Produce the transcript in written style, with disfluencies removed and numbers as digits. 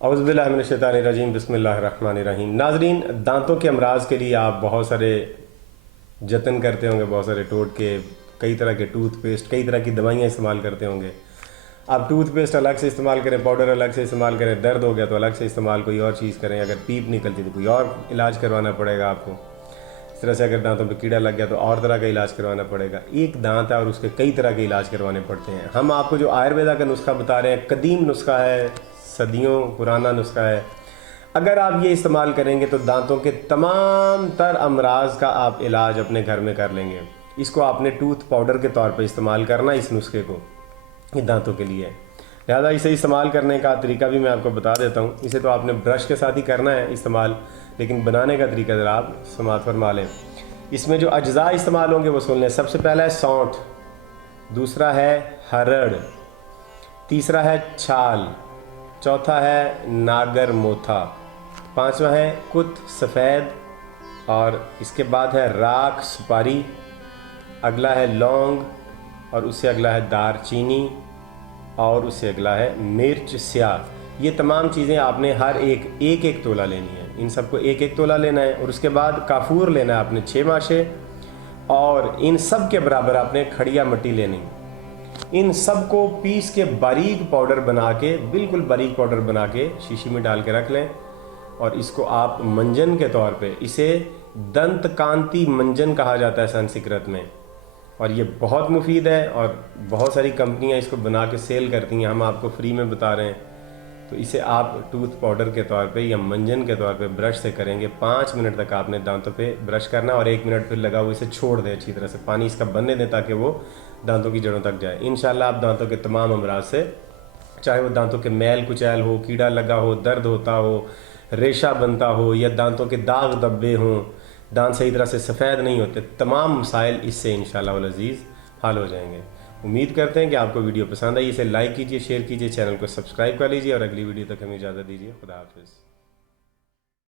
औज़ुबिल्लाहि मिनश्शैतानिर्रजीम बिस्मिल्लाहिर्रहमानिर्रहीम। नाज़रीन, दांतों के अमराज के लिए आप बहुत सारे जतन करते होंगे, बहुत सारे टोटके, कई तरह के टूथपेस्ट, कई तरह की दवाइयाँ इस्तेमाल करते होंगे। आप टूथपेस्ट अलग से इस्तेमाल करें, पाउडर अलग से इस्तेमाल करें, दर्द हो गया तो अलग से इस्तेमाल कोई और चीज़ करें, अगर पीप निकलती तो कोई और इलाज करवाना पड़ेगा आपको। इस तरह से अगर दांतों पे कीड़ा लग गया तो और तरह का इलाज करवाना पड़ेगा। एक दांत है और उसके कई तरह के इलाज करवाने पड़ते हैं। हम आपको जो आयुर्वेदा का नुस्खा बता रहे हैं, कदीम नुस्खा है, सदियों पुराना नुस्खा है। अगर आप ये इस्तेमाल करेंगे तो दांतों के तमाम तर अमराज का आप इलाज अपने घर में कर लेंगे। इसको आपने टूथ पाउडर के तौर पे इस्तेमाल करना, इस नुस्खे को, ये दांतों के लिए है। लिहाजा इसे इस्तेमाल करने का तरीका भी मैं आपको बता देता हूँ। इसे तो आपने ब्रश के साथ ही करना है इस्तेमाल, लेकिन बनाने का तरीका ज़रा आप समात फरमा लें। इसमें जो अज्जा इस्तेमाल होंगे वो सुन लें। सबसे पहला है सौंठ, दूसरा है हरड़, तीसरा है छाल, चौथा है नागर मोथा, पांचवा है कुत सफ़ेद, और इसके बाद है राख सुपारी, अगला है लौंग, और उससे अगला है दारचीनी, और उससे अगला है मिर्च स्याह। ये तमाम चीज़ें आपने हर एक तोला लेनी है। इन सबको एक एक तोला लेना है। और उसके बाद काफूर लेना है आपने 6 माशे, और इन सब के बराबर आपने खड़िया मिट्टी लेनी। इन सब को पीस के बारीक पाउडर बना के, बिल्कुल बारीक पाउडर बना के शीशी में डाल के रख लें। और इसको आप मंजन के तौर पे, इसे दंत कांति मंजन कहा जाता है संस्कृत में, और ये बहुत मुफीद है और बहुत सारी कंपनियां इसको बना के सेल करती हैं। हम आपको फ्री में बता रहे हैं। तो इसे आप टूथ पाउडर के तौर पे या मंजन के तौर पे ब्रश से करेंगे। 5 मिनट तक आपने दांतों पे ब्रश करना, और 1 मिनट फिर लगा हुआ इसे छोड़ दें अच्छी तरह से, पानी इसका बनने दें ताकि वो दांतों की जड़ों तक जाए। इंशाल्लाह आप दांतों के तमाम अमराज से, चाहे वो दांतों के मैल कुचैल हो, कीड़ा लगा हो, दर्द होता हो, रेशा बनता हो, या दांतों के दाग धब्बे हों, दांत सही तरह से सफ़ेद नहीं होते, तमाम मसाइल इससे इंशाअल्लाह वल अज़ीज़ हल हो जाएंगे। उम्मीद करते हैं कि आपको वीडियो पसंद आई। इसे लाइक कीजिए, शेयर कीजिए, चैनल को सब्सक्राइब कर लीजिए, और अगली वीडियो तक हमें इजाज़त दीजिए। खुदा हाफिज़।